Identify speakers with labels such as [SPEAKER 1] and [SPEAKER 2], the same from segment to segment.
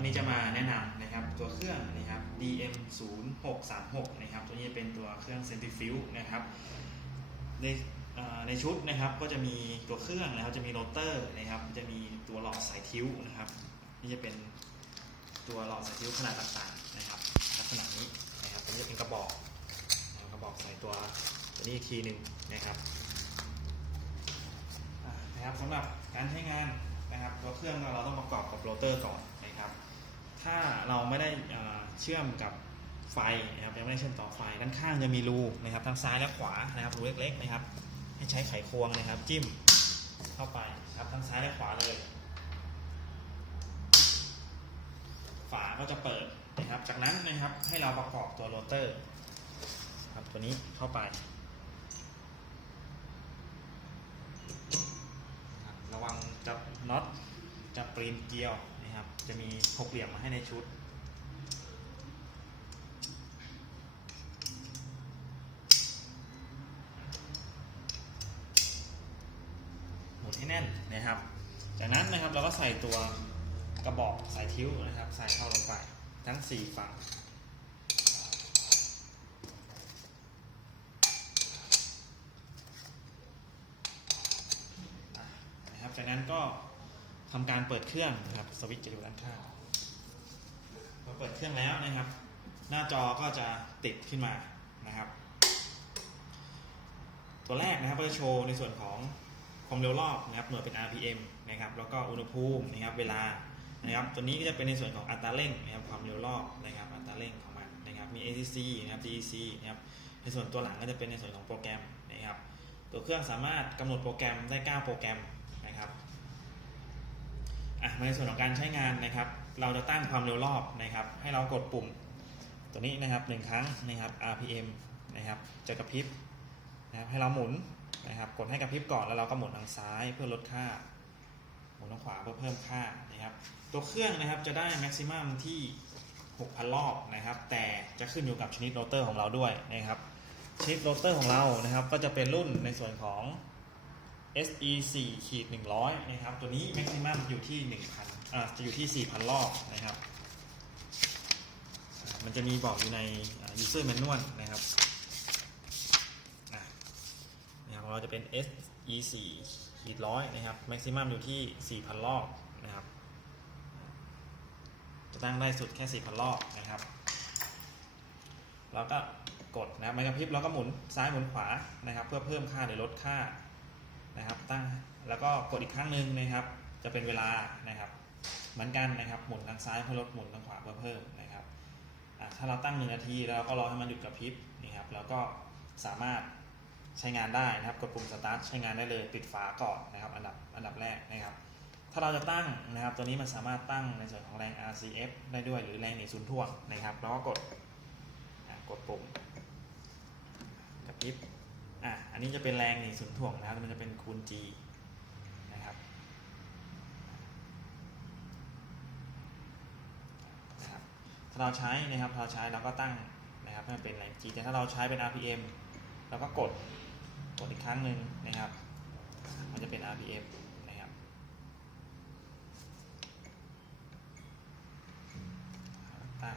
[SPEAKER 1] วันนี้จะมาแนะนำนะครับตัวเครื่องนะครับ DM 0 6 3 6นะครับตัวนี้เป็นตัวเครื่อง Centrifuge นะครับในในชุดนะครับก็จะมีตัวเครื่องนะครับจะมีโรเตอร์นะครับจะมีตัวหลอดสายทิ้วนะครับนี่จะเป็นตัวหลอดสายทิ้วขนาดต่างๆนะครับลักษณะนี้นะครับตัวนี้จะเป็นกระบอกกระบอกใส่ตัวตัวนี้อีกทีหนึ่งนะครับนะครับสำหรับการใช้งานนะครับตัวเครื่องเราต้องประกอบกับโรเตอร์ก่อน ถ้าเราไม่ได้เชื่อมกับไฟนะครับยังไม่ได้เชื่อมต่อไฟด้านข้างจะมีรูนะครับทั้งซ้ายและขวานะครับรูเล็กๆนะครับ ให้ใช้ไขควงนะครับ จิ้มเข้าไปครับทั้งซ้ายและขวาเลย ฝาก็จะเปิดนะครับ จากนั้นนะครับให้เราประกอบตัวโรเตอร์ครับตัวนี้เข้าไป ระวังจับน็อตจับปรีนเกลียว นะครับ จะมีหกเหลี่ยมมาให้ในชุด หมุนให้แน่นนะครับ จากนั้นนะครับเราก็ใส่ตัวกระบอกสายทิ้วนะครับ ใส่เข้าลงไปทั้ง 4 ฝั่งนะครับจากนั้นก็ ทำการเปิดเครื่องนะครับสวิตช์จะอยู่ด้านข้างพอเปิดเครื่องแล้วนะครับ หน้าจอก็จะติดขึ้นมานะครับ ตัวแรกนะครับก็จะโชว์ในส่วนของความเร็วรอบนะครับหน่วยเป็น RPM นะครับแล้วก็อุณหภูมินะครับเวลานะครับตัวนี้ก็จะเป็นในส่วนของอัตราเร่งนะครับความเร็วรอบนะครับอัตราเร่งของมันนะครับมี ACC นะครับ DEC นะครับในส่วนตัวหลังก็จะเป็นในส่วนของโปรแกรมนะครับตัวเครื่องสามารถกำหนดโปรแกรมได้ 9 โปรแกรม อะในส่วนของการใช้งานนะครับ เราจะตั้งความเร็วรอบนะครับ ให้เรากดปุ่ม ตัวนี้นะครับหนึ่งครั้งนะครับ RPM นะครับจะกระพริบนะครับให้เราหมุนนะครับ กดให้กระพริบก่อนแล้วเราก็หมุนทางซ้ายเพื่อลดค่า หมุนทางขวาเพื่อเพิ่มค่านะครับ ตัวเครื่องนะครับจะได้แม็กซิมัมที่ 6,000 รอบนะครับ แต่จะขึ้นอยู่กับชนิดโรเตอร์ของเราด้วยนะครับชนิดโรเตอร์ของเรานะครับ ก็จะเป็นรุ่นในส่วนของ SE 4ขีด100 นะครับ ตัวนี้แม็กซิมัมอยู่ที่ 1,000 อ่าจะอยู่ที่ 4,000 รอบนะครับ มันจะมีบอกอยู่ใน user manual นะครับนะครับเราจะเป็น SE 4ขีดร้อยนะครับแม็กซิมัมอยู่ที่ 4,000 รอบนะครับ จะตั้งได้สุดแค่ 4,000 รอบนะครับแล้วก็กดนะครับไม่กระพริบแล้วก็หมุนซ้ายหมุนขวานะครับ เพื่อเพิ่มค่าหรือลดค่า นะครับตั้งแล้วก็กดอีกครั้งหนึ่งนะครับ จะเป็นเวลานะครับเหมือนกันนะครับหมุนทางซ้ายเพื่อลดหมุนทางขวาเพื่อเพิ่มนะครับถ้าเราตั้งหนึ่งนาทีแล้วก็รอให้มันหยุดกระพริบนี่ครับแล้วก็สามารถใช้งานได้นะครับกดปุ่ม start ใช้งานได้เลยปิดฝาก่อนนะครับอันดับอันดับแรกนะครับ ถ้าเราจะตั้งนะครับ ตัวนี้มันสามารถตั้งในส่วนของแรง RCF ได้ด้วยหรือแรงหนีศูนย์ถ่วงนะครับ แล้วก็กดกดปุ่มกระพริบ อะอันนี้จะเป็นแรงหนีศูนย์ถ่วงนะครับ มันจะเป็นคูณ G นะครับนะครับถ้าเราใช้นะครับเราใช้เราก็ตั้งนะครับให้มันเป็นแรง G แต่ถ้าเราใช้เป็น RPM เราก็กดกดอีกครั้งหนึ่งนะครับ มันจะเป็น RPM นะครับ ตั้ง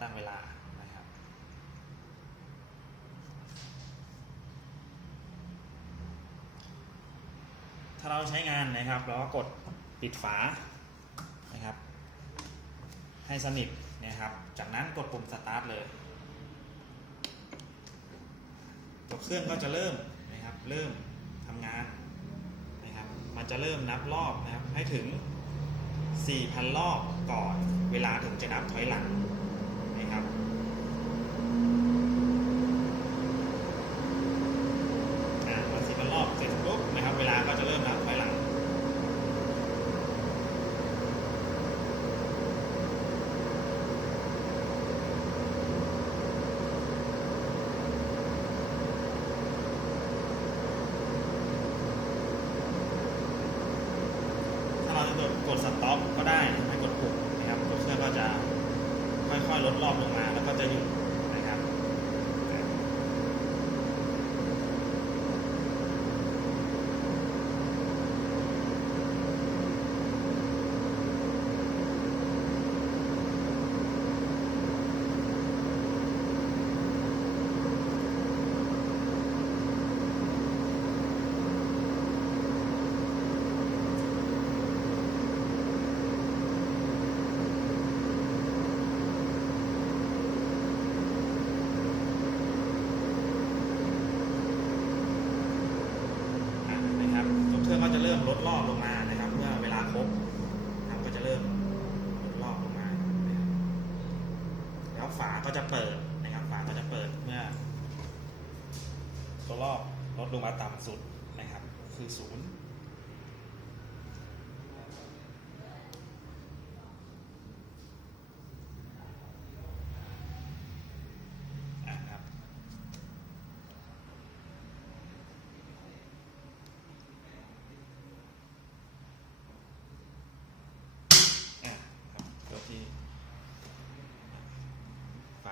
[SPEAKER 1] ตั้งเวลานะครับ ถ้าเราใช้งานนะครับ เราก็กดปิดฝานะครับ ให้สนิทนะครับ จากนั้นกดปุ่มสตาร์ทเลยตัวเครื่องก็จะเริ่มนะครับ เริ่มทำงานนะครับ มันจะเริ่มนับรอบนะครับ ให้ถึง4,000 รอบก่อน เวลาถึงจะนับถอยหลัง ครับ มลดรอบลงมานะครับ เมื่อเวลาครบครับก็จะเริ่มลดรอบลงมาแล้วฝาก็จะเปิดนะครับ ฝาก็จะเปิดเมื่อ ตัวรอบลดลงมาต่ำสุดนะครับ คือศูนย์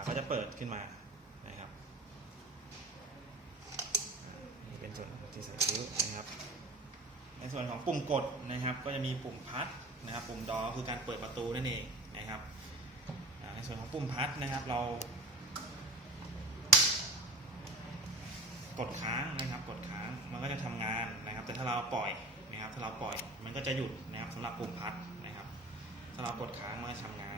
[SPEAKER 1] ก็จะเปิดขึ้นมานะครับนี่เป็นส่วนที่ใส่คิ้วนะครับ ในส่วนของปุ่มกดนะครับ ก็จะมีปุ่มพัดนะครับ ปุ่มดอคือการเปิดประตูนั่นเองนะครับในส่วนของปุ่มพัดนะครับเรา กดค้างนะครับ กดค้างมันก็จะทำงานนะครับ แต่ถ้าเราปล่อยนะครับ ถ้าเราปล่อยมันก็จะหยุดนะครับสำหรับปุ่มพัดนะครับ ถ้าเรากดค้างมันก็ทำงาน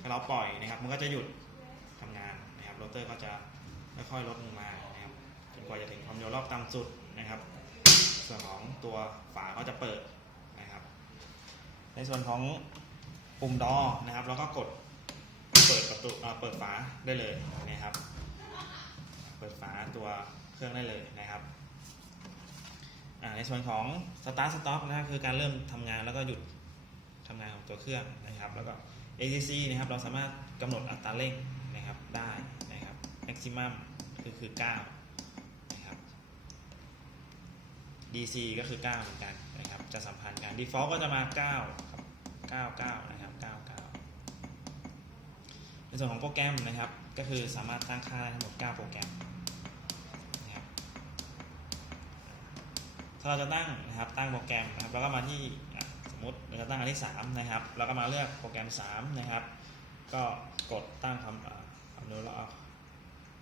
[SPEAKER 1] ถ้าเราปล่อยนะครับ มันก็จะหยุดทำงานนะครับโรเตอร์ก็จะค่อยๆลดลงมานะครับจนกว่าจะถึงความเร็วรอบต่ำสุดนะครับ ส่วนของตัวฝาก็จะเปิดนะครับ ในส่วนของปุ่มดอนะครับเราก็กดเปิดประตูเปิดฝาได้เลยนะครับ เปิดฝาตัวเครื่องได้เลยนะครับในส่วนของ start stop นะครับคือการเริ่มทำงานแล้วก็หยุดทำงานของตัวเครื่องนะครับ แล้วก็ ACC นะครับเราสามารถกำหนดอัตราเร่งนะครับได้นะครับ maximum คือคือ9นะครับ DC ก็คือ 9 เหมือนกันนะครับ จะสัมพันธ์กัน default ก็จะมา 9 ครับ 99 นะครับ 99 ในส่วนของโปรแกรมนะครับ ก็คือสามารถตั้งค่าได้ทั้งหมด 9 โปรแกรมนะครับถ้าเราจะตั้งนะครับตั้งโปรแกรมนะครับแล้วก็มาที่ มมติเราจะตั้งอันที่3นะครับแล้วก็มาเลือกโปรแกรม 3 นะครับ ก็กดตั้งคำคำนวณรอบ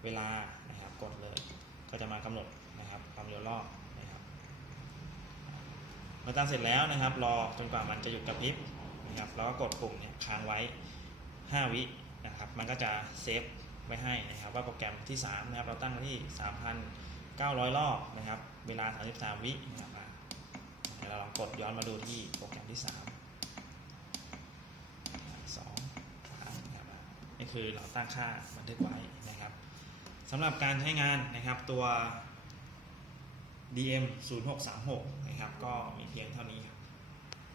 [SPEAKER 1] เวลานะครับ กดเลยก็จะมากำหนดนะครับความเร็วรอบนะครับเมื่อตั้งเสร็จแล้วนะครับ รอจนกว่ามันจะหยุดกระพริบนะครับแล้วก็กดปุ่มเนี่ยค้างไว้ 5 วินะครับ มันก็จะเซฟไว้ให้นะครับ ว่าโปรแกรมที่3นะครับเราตั้งไว้ที่ 3,900 รอบนะครับ เวลา 33 วินะครับ ดี๋ยวเราลองกดย้อนมาดูที่โปรแกรมที่3 2 3นะครับอะนี่คือเราตั้งค่าบันทึกไว้นะครับสำหรับการใช้งานนะครับตัว DM 0636นะครับก็มีเพียงเท่านี้ครับ